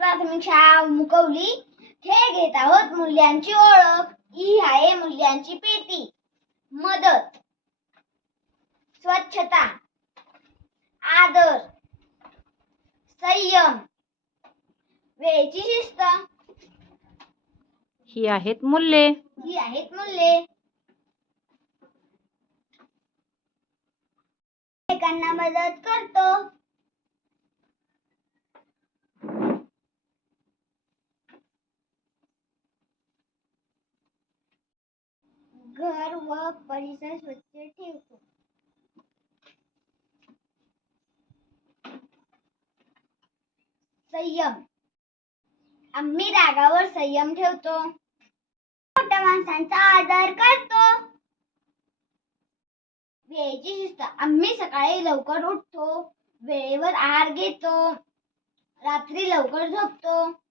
प्राथमिक शाळा मुकवली. हे घेत आहोत मूल्यांची ओळख. ही आहे मूल्यांची पेटी. मदत, स्वच्छता, आदर, संयम, वेळेची शिस्त. ही आहेत मूल्ये. ही आहेत मूल्ये. एकमेकांना मदत करतो. घर व परिसर स्वच्छ ठेवतो. संयम, आम्ही रागावर संयम ठेवतो. मोठ्या माणसांचा आदर करतो. वेळेची शिस्त, आम्ही सकाळी लवकर उठतो, वेळेवर आहार घेतो, रात्री लवकर झोपतो.